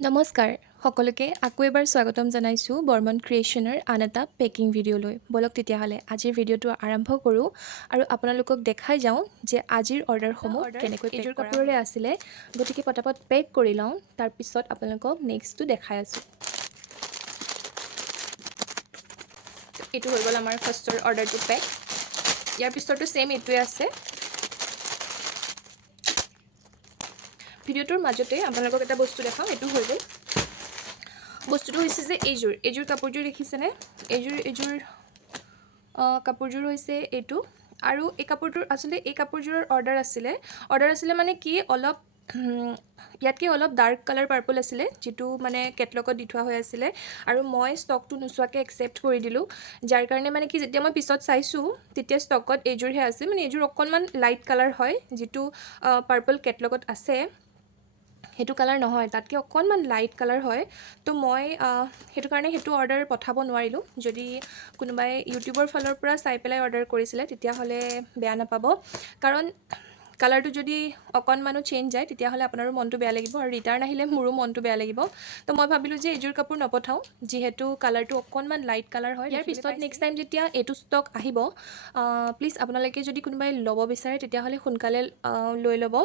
নমস্কাৰ সকলোকে আকৌ এবাৰ স্বাগতম জনাইছোঁ বৰ্মন ক্ৰিয়েশ্যনৰ আন এটা পেকিং ভিডিঅ'লৈ বলক তেতিয়াহ'লে আজিৰ ভিডিঅ'টো আৰম্ভ কৰোঁ আৰু আপোনালোকক দেখাই যাওঁ যে আজিৰ অৰ্ডাৰসমূহ কেনেকৈ এইযোৰ কাপোৰৰে আছিলে গতিকে পটাপট পেক কৰি লওঁ তাৰপিছত আপোনালোকক নেক্সটটো দেখাই আছোঁ এইটো হৈ গ'ল আমাৰ ফাৰ্ষ্টৰ অৰ্ডাৰটো পেক ইয়াৰ পিছৰটো ছেম এইটোৱে আছে ভিডিঅ'টোৰ মাজতে আপোনালোকক এটা বস্তু দেখাওঁ এইটো হৈ গ'ল বস্তুটো হৈছে যে এইযোৰ কাপোৰযোৰ দেখিছেনে এইযোৰ কাপোৰযোৰ হৈছে এইটো আৰু এই কাপোৰটোৰ আচলতে এই কাপোৰযোৰৰ অৰ্ডাৰ আছিলে মানে কি অলপ ইয়াতকৈ অলপ ডাৰ্ক কালাৰ পাৰ্পল আছিলে যিটো মানে কেটলগত দি থোৱা হৈ আছিলে আৰু মই ষ্টকটো নোচোৱাকৈ একচেপ্ট কৰি দিলোঁ যাৰ কাৰণে মানে কি যেতিয়া মই পিছত চাইছোঁ তেতিয়া ষ্টকত এইযোৰহে আছে মানে এইযোৰ অকণমান লাইট কালাৰ হয় যিটো পাৰ্পল কেটলগত আছে সেইটো কালাৰ নহয় তাতকৈ অকণমান লাইট কালাৰ হয় তো মই সেইটো কাৰণে সেইটো অৰ্ডাৰ পঠাব নোৱাৰিলোঁ যদি কোনোবাই ইউটিউবৰ ফালৰ পৰা চাই পেলাই অৰ্ডাৰ কৰিছিলে তেতিয়াহ'লে বেয়া নাপাব কাৰণ কালাৰটো যদি অকণমানো চেঞ্জ যায় তেতিয়াহ'লে আপোনাৰো মনটো বেয়া লাগিব আৰু ৰিটাৰ্ণ আহিলে মোৰো মনটো বেয়া লাগিব তো মই ভাবিলোঁ যে এইযোৰ কাপোৰ নপঠাওঁ যিহেতু কালাৰটো অকণমান লাইট কালাৰ হয় ইয়াৰ পিছত নেক্সট টাইম যেতিয়া এইটো ষ্টক আহিব প্লিজ আপোনালোকে যদি কোনোবাই ল'ব বিচাৰে তেতিয়াহ'লে সোনকালে লৈ ল'ব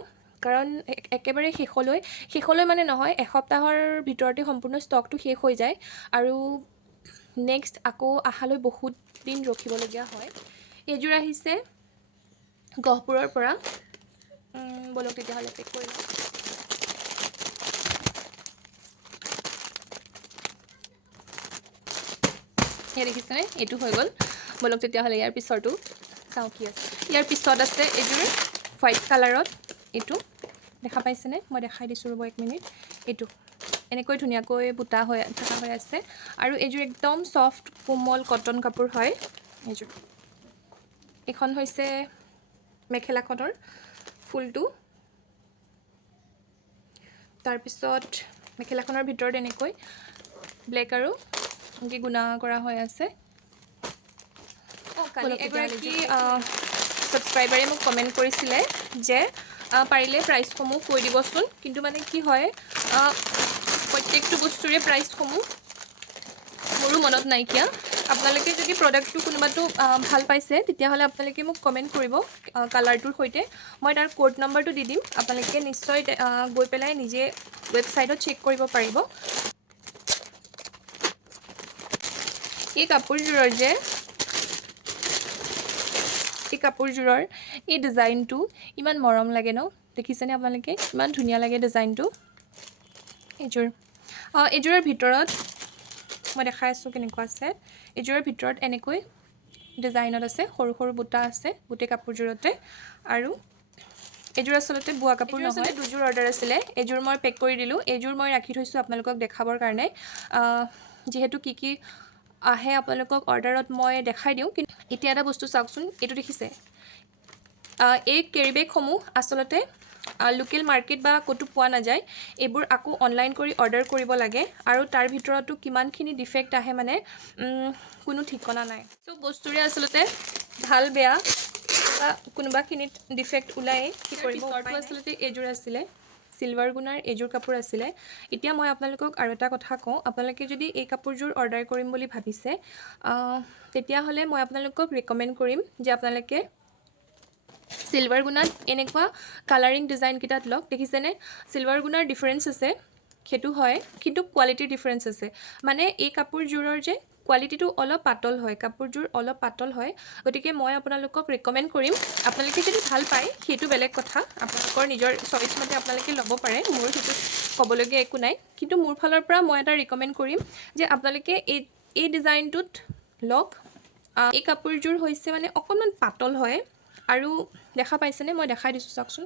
কাৰণ একেবাৰে শেষলৈ মানে নহয় এসপ্তাহৰ ভিতৰতে সম্পূৰ্ণ ষ্টকটো শেষ হৈ যায় আৰু নেক্সট আকৌ আহালৈ বহুত দিন ৰখিবলগীয়া হয় এইযোৰ আহিছে গহপুৰৰ পৰা বলক তেতিয়াহ'লে পেক কৰি লওঁ এয়া দেখিছেনে এইটো হৈ গ'ল বলক তেতিয়াহ'লে ইয়াৰ পিছৰটো চাওঁ কি আছে ইয়াৰ পিছত আছে এইযোৰ হোৱাইট কালাৰত এইটো দেখা পাইছেনে মই দেখাই দিছোঁ ৰ'ব 1 মিনিট এইটো এনেকৈ ধুনীয়াকৈ বুটা হৈ থকা হৈ আছে আৰু এইযোৰ একদম ছফ্ট কোমল কটন কাপোৰ হয় এইযোৰ এইখন হৈছে মেখেলাখনৰ ফুলটো তাৰপিছত মেখেলাখনৰ ভিতৰত এনেকৈ ব্লেক আৰু এনেকৈ গুণা কৰা হৈ আছে কালি এগৰাকী ছাবস্ক্ৰাইবাৰে মোক কমেণ্ট কৰিছিলে যে পাৰিলে প্ৰাইচসমূহ কৈ দিবচোন কিন্তু মানে কি হয় প্ৰত্যেকটো বস্তুৰে প্ৰাইচসমূহ মোৰো মনত নাইকিয়া আপোনালোকে যদি প্ৰডাক্টটো কোনোবাটো ভাল পাইছে তেতিয়াহ'লে আপোনালোকে মোক কমেণ্ট কৰিব কালাৰটোৰ সৈতে মই তাৰ কোড নম্বৰটো দি দিম আপোনালোকে নিশ্চয় গৈ পেলাই নিজে ৱেবছাইটত চেক কৰিব পাৰিব এই কাপোৰযোৰৰ এই ডিজাইনটো ইমান মৰম লাগে ন দেখিছেনে আপোনালোকে ইমান ধুনীয়া লাগে ডিজাইনটো এইযোৰৰ ভিতৰত মই দেখাই আছোঁ কেনেকুৱা আছে এইযোৰৰ ভিতৰত এনেকৈ ডিজাইনত আছে সৰু সৰু বুটা আছে গোটেই কাপোৰযোৰতে আৰু এইযোৰ আচলতে বোৱা কাপোৰ নহয় দুযোৰ অৰ্ডাৰ আছিলে এইযোৰ মই পেক কৰি দিলোঁ এইযোৰ মই ৰাখি থৈছোঁ আপোনালোকক দেখাবৰ কাৰণে যিহেতু কি আহে আপোনালোকক অৰ্ডাৰত মই দেখাই দিওঁ কিন্তু এতিয়া এটা বস্তু চাওকচোন এইটো দেখিছে এই কেৰিবেগসমূহ আচলতে লোকেল মাৰ্কেট বা ক'তো পোৱা নাযায় এইবোৰ আকৌ অনলাইন কৰি অৰ্ডাৰ কৰিব লাগে আৰু তাৰ ভিতৰতো কিমানখিনি ডিফেক্ট আহে মানে কোনো ঠিকনা নাই চব বস্তুৰে আচলতে ভাল বেয়া বা কোনোবাখিনিত ডিফেক্ট ওলায়েই কি কৰিব আচলতে এইযোৰ আছিলে চিলভাৰ গুণাৰ এইযোৰ কাপোৰ আছিলে এতিয়া মই আপোনালোকক আৰু এটা কথা কওঁ আপোনালোকে যদি এই কাপোৰযোৰ অৰ্ডাৰ কৰিম বুলি ভাবিছে তেতিয়াহ'লে মই আপোনালোকক ৰিকমেণ্ড কৰিম যে আপোনালোকে চিলভাৰ গুণাত এনেকুৱা কালাৰিং ডিজাইনকেইটাত লওক দেখিছেনে চিলভাৰ গুণাৰ ডিফাৰেঞ্চ আছে সেইটো হয় কিন্তু কোৱালিটিৰ ডিফাৰেঞ্চ আছে মানে এই কাপোৰযোৰৰ যে কোৱালিটিটো অলপ পাতল হয় কাপোৰযোৰ অলপ পাতল হয় গতিকে মই আপোনালোকক ৰিকমেণ্ড কৰিম আপোনালোকে যদি ভাল পায় সেইটো বেলেগ কথা আপোনালোকৰ নিজৰ চইচ মতে আপোনালোকে ল'ব পাৰে মোৰ সেইটো ক'বলগীয়া একো নাই কিন্তু মোৰ ফালৰ পৰা মই এটা ৰিকমেণ্ড কৰিম যে আপোনালোকে এই ডিজাইনটোত লওক এই কাপোৰযোৰ হৈছে মানে অকণমান পাতল হয় আৰু দেখা পাইছেনে মই দেখাই দিছোঁ চাওকচোন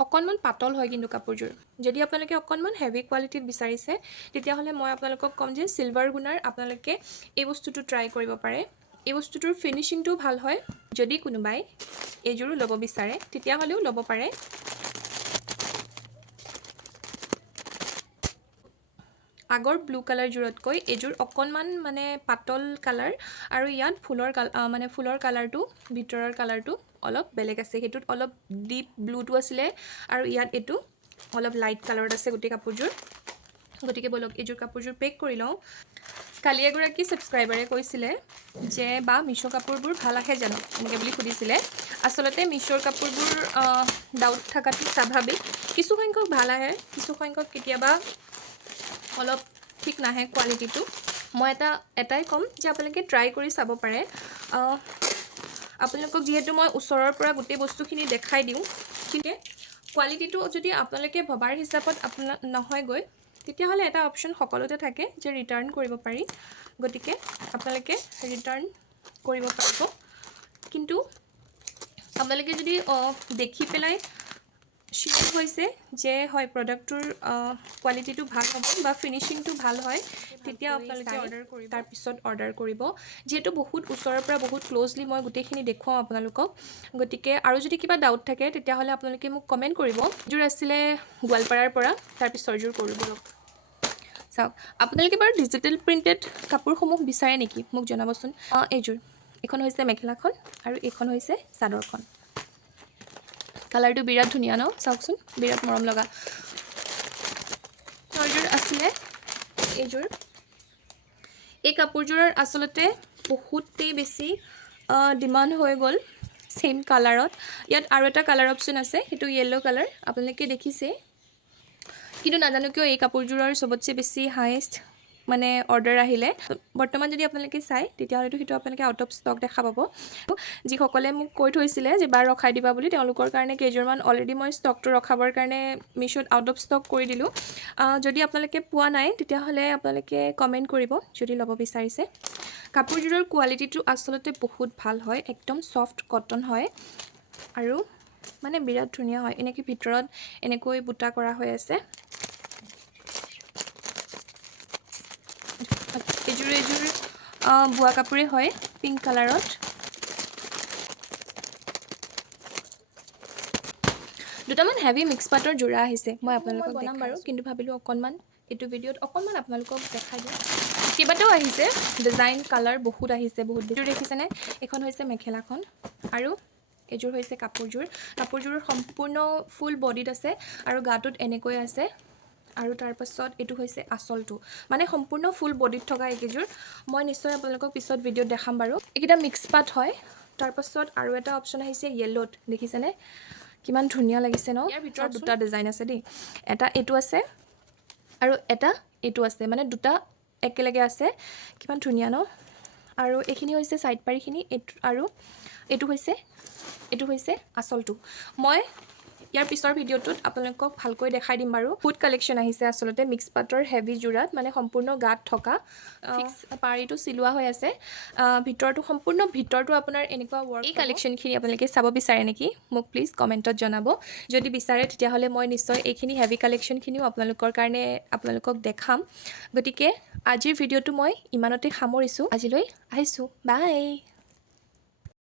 অকণমান পাতল হয় কিন্তু কাপোৰযোৰ যদি আপোনালোকে অকণমান হেভি কোৱালিটিত বিচাৰিছে তেতিয়াহ'লে মই আপোনালোকক ক'ম যে চিলভাৰ গুণাৰ আপোনালোকে এই বস্তুটো ট্ৰাই কৰিব পাৰে এই বস্তুটোৰ ফিনিচিংটো ভাল হয় যদি কোনোবাই এইযোৰো ল'ব বিচাৰে তেতিয়াহ'লেও ল'ব পাৰে আগৰ ব্লু কালাৰযোৰতকৈ এইযোৰ অকণমান মানে পাতল কালাৰ আৰু ইয়াত ফুলৰ কালাৰটো ভিতৰৰ কালাৰটো অলপ বেলেগ আছে সেইটোত অলপ ডিপ ব্লুটো আছিলে আৰু ইয়াত এইটো অলপ লাইট কালাৰত আছে গোটেই কাপোৰযোৰ গতিকে বলক এইযোৰ কাপোৰযোৰ পেক কৰি লওঁ কালি এগৰাকী ছাবস্ক্ৰাইবাৰে কৈছিলে যে বা মিছো কাপোৰবোৰ ভাল আহে জানো এনেকৈ বুলি সুধিছিলে আচলতে মিছোৰ কাপোৰবোৰ ডাউট থকাটো স্বাভাৱিক কিছু সংখ্যক ভাল আহে কিছু সংখ্যক কেতিয়াবা অলপ ঠিক নাহে কোৱালিটিটো মই এটাই ক'ম যে আপোনালোকে ট্ৰাই কৰি চাব পাৰে আপোনালোকক যিহেতু মই ওচৰৰ পৰা গোটেই বস্তুখিনি দেখাই দিওঁ কিন্তু কোৱালিটিটো যদি আপোনালোকে ভবাৰ হিচাপত আপোনাৰ নহয়গৈ তেতিয়াহ'লে এটা অপশ্যন সকলোতে থাকে যে ৰিটাৰ্ণ কৰিব পাৰি গতিকে আপোনালোকে ৰিটাৰ্ণ কৰিব পাৰিব কিন্তু আপোনালোকে যদি দেখি পেলাই শিওৰ হৈছে যে হয় প্ৰডাক্টটোৰ কোৱালিটিটো ভাল হ'ব বা ফিনিচিংটো ভাল হয় তেতিয়া আপোনালোকে অৰ্ডাৰ কৰিব তাৰপিছত অৰ্ডাৰ কৰিব যিহেতু বহুত ওচৰৰ পৰা বহুত ক্ল'জলি মই গোটেইখিনি দেখুৱাওঁ আপোনালোকক গতিকে আৰু যদি কিবা ডাউট থাকে তেতিয়াহ'লে আপোনালোকে মোক কমেণ্ট কৰিব যোৰ আছিলে গোৱালপাৰাৰ পৰা তাৰপিছৰযোৰ কৰিব চাওক আপোনালোকে বাৰু ডিজিটেল প্ৰিণ্টেড কাপোৰসমূহ বিচাৰে নেকি মোক জনাবচোন এইযোৰ এখন হৈছে মেখেলাখন আৰু এইখন হৈছে চাদৰখন কালাৰটো বিৰাট ধুনীয়া ন চাওকচোন বিৰাট মৰম লগা এইযোৰ আছিলে এইযোৰ এই কাপোৰযোৰৰ আচলতে বহুতেই বেছি ডিমাণ্ড হৈ গ'ল সেম কালাৰত ইয়াত আৰু এটা কালাৰ অপশ্যন আছে সেইটো য়েলো কালাৰ আপোনালোকে দেখিছে কিন্তু নাজানো কিয় এই কাপোৰযোৰৰ সবতছে বেছি হাইয়েষ্ট মানে অৰ্ডাৰ আহিলে বৰ্তমান যদি আপোনালোকে চাই তেতিয়াহ'লেতো সেইটো আপোনালোকে আউট অফ ষ্টক দেখা পাব যিসকলে মোক কৈ থৈছিলে যে বাৰ ৰখাই দিবা বুলি তেওঁলোকৰ কাৰণে কেইযোৰমান অলৰেডি মই ষ্টকটো ৰখাবৰ কাৰণে মিছোত আউট অফ ষ্টক কৰি দিলোঁ যদি আপোনালোকে পোৱা নাই তেতিয়াহ'লে আপোনালোকে কমেণ্ট কৰিব যদি ল'ব বিচাৰিছে কাপোৰযোৰৰ কোৱালিটিটো আচলতে বহুত ভাল হয় একদম ছফ্ট কটন হয় আৰু মানে বিৰাট ধুনীয়া হয় এনেকৈ ভিতৰত এনেকৈ বুটা কৰা হৈ আছে এইযোৰ বোৱা কাপোৰে হয় পিংক কালাৰত দুটামান হেভি মিক্স পাটৰ যোৰা আহিছে মই আপোনালোকক বনাম বাৰু কিন্তু ভাবিলোঁ অকণমান এইটো ভিডিঅ'ত অকণমান আপোনালোকক দেখাই দিওঁ কেইবাটাও আহিছে ডিজাইন কালাৰ বহুত আহিছে বহুত বেছি দেখিছেনে এখন হৈছে মেখেলাখন আৰু এইযোৰ হৈছে কাপোৰযোৰৰ সম্পূৰ্ণ ফুল বডিত আছে আৰু গাটোত এনেকৈ আছে আৰু তাৰপাছত এইটো হৈছে আঁচলটো মানে সম্পূৰ্ণ ফুল বডিত থকা এইকেইযোৰ মই নিশ্চয় আপোনালোকক পিছত ভিডিঅ'ত দেখাম বাৰু এইকেইটা মিক্স পাট হয় তাৰপাছত আৰু এটা অপশ্যন আহিছে য়েল্লোত দেখিছেনে কিমান ধুনীয়া লাগিছে ন ইয়াৰ ভিতৰত দুটা ডিজাইন আছে দেই এটা এইটো আছে আৰু এটা এইটো আছে মানে দুটা একেলগে আছে কিমান ধুনীয়া ন আৰু এইখিনি হৈছে সাইড পাৰিখিনি আৰু এইটো হৈছে আঁচলটো মই ইয়াৰ পিছৰ ভিডিঅ'টোত আপোনালোকক ভালকৈ দেখাই দিম বাৰু ফুড কালেকশ্যন আহিছে আচলতে মিক্স পাটৰ হেভি যোৰাত মানে সম্পূৰ্ণ গাত থকা ফিক্স পাৰিটো চিলোৱা হৈ আছে ভিতৰটো সম্পূৰ্ণ ভিতৰটো আপোনাৰ এনেকুৱা ৱৰ্ক এই কালেকশ্যনখিনি আপোনালোকে চাব বিচাৰে নেকি মোক প্লিজ কমেণ্টত জনাব যদি বিচাৰে তেতিয়াহ'লে মই নিশ্চয় এইখিনি হেভি কালেকশ্যনখিনিও আপোনালোকৰ কাৰণে আপোনালোকক দেখাম গতিকে আজিৰ ভিডিঅ'টো মই ইমানতে সামৰিছোঁ আজিলৈ আহিছোঁ বাই